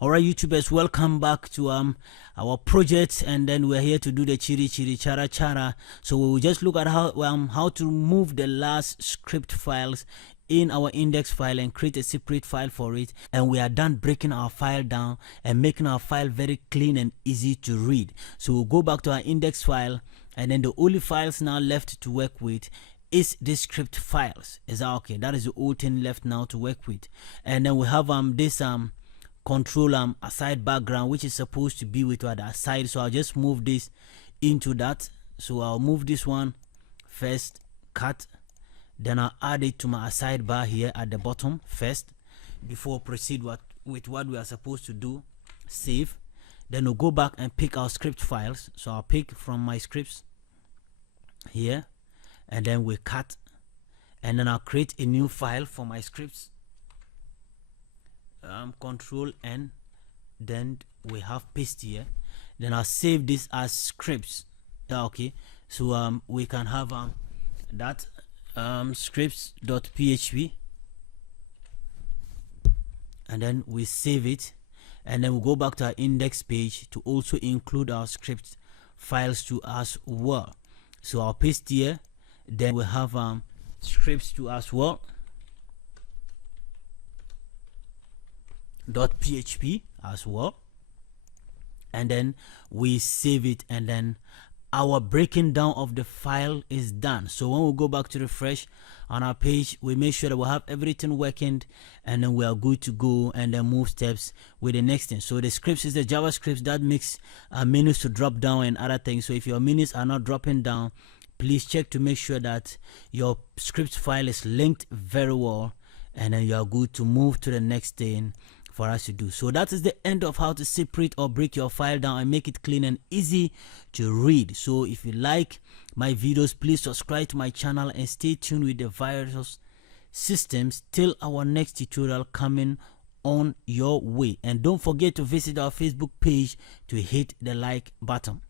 All right, YouTubers, welcome back to our project, and then we're here to do the chiri chiri chara chara. So we will just look at how to remove the last script files in our index file and create a separate file for it, and we are done breaking our file down and making our file very clean and easy to read. So we'll go back to our index file, and then the only files now left to work with is the script files. Is that okay? That is the only thing left now to work with. And then we have this control aside background, which is supposed to be with the aside. So I'll just move this into that. So I'll move this one first, cut, then I'll add it to my aside bar here at the bottom first before proceed with what we are supposed to do. Save. Then we'll go back and pick our script files. So I'll pick from my scripts here, and then we cut, and then I'll create a new file for my scripts. Control N, then we have paste here. Then I'll save this as scripts. Okay, so we can have that scripts.php, and then we save it, and then we'll go back to our index page to also include our script files to as well. So I'll paste here, then we have scripts to as well .php as well, and then we save it, and then our breaking down of the file is done. So when we go back to refresh on our page, we make sure that we have everything working, and then we are good to go, and then move steps with the next thing. So the scripts is the JavaScript that makes menus to drop down and other things. So if your menus are not dropping down, please check to make sure that your script file is linked very well, and then you are good to move to the next thing for us to do. So that is the end of how to separate or break your file down and make it clean and easy to read. So if you like my videos, please subscribe to my channel and stay tuned with Da-viruz Systems till our next tutorial coming on your way. And don't forget to visit our Facebook page to hit the like button.